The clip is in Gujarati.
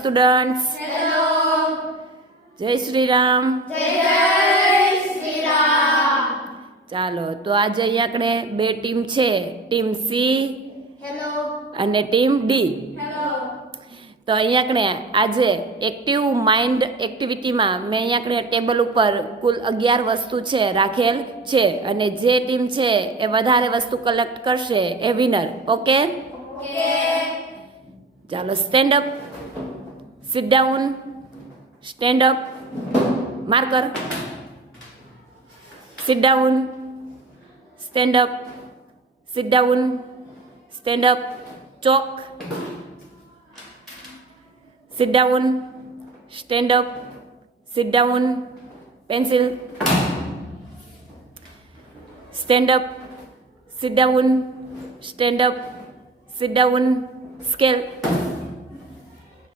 students. Hello. જય શ્રી રામ. જય શ્રી રામ. ચાલો તો આજે અહીંયા આપણે બે ટીમ છે, ટીમ સી હેલો. અને ટીમ ડી. હેલો. તો અહીંયા આપણે આજે એક્ટિવ માઇન્ડ એક્ટિવિટીમાં મેં અહીંયા આપણે ટેબલ ઉપર કુલ 11 વસ્તુ છે રાખેલ છે અને જે ટીમ છે એ વધારે વસ્તુ કલેક્ટ કરશે એ વિનર. ઓકે? ઓકે. ચાલો stand up, sit down, stand up, marker, sit down, stand up, sit down, stand up, chalk, sit down, stand up, sit down, pencil, stand up, sit down, stand up, sit down, scale.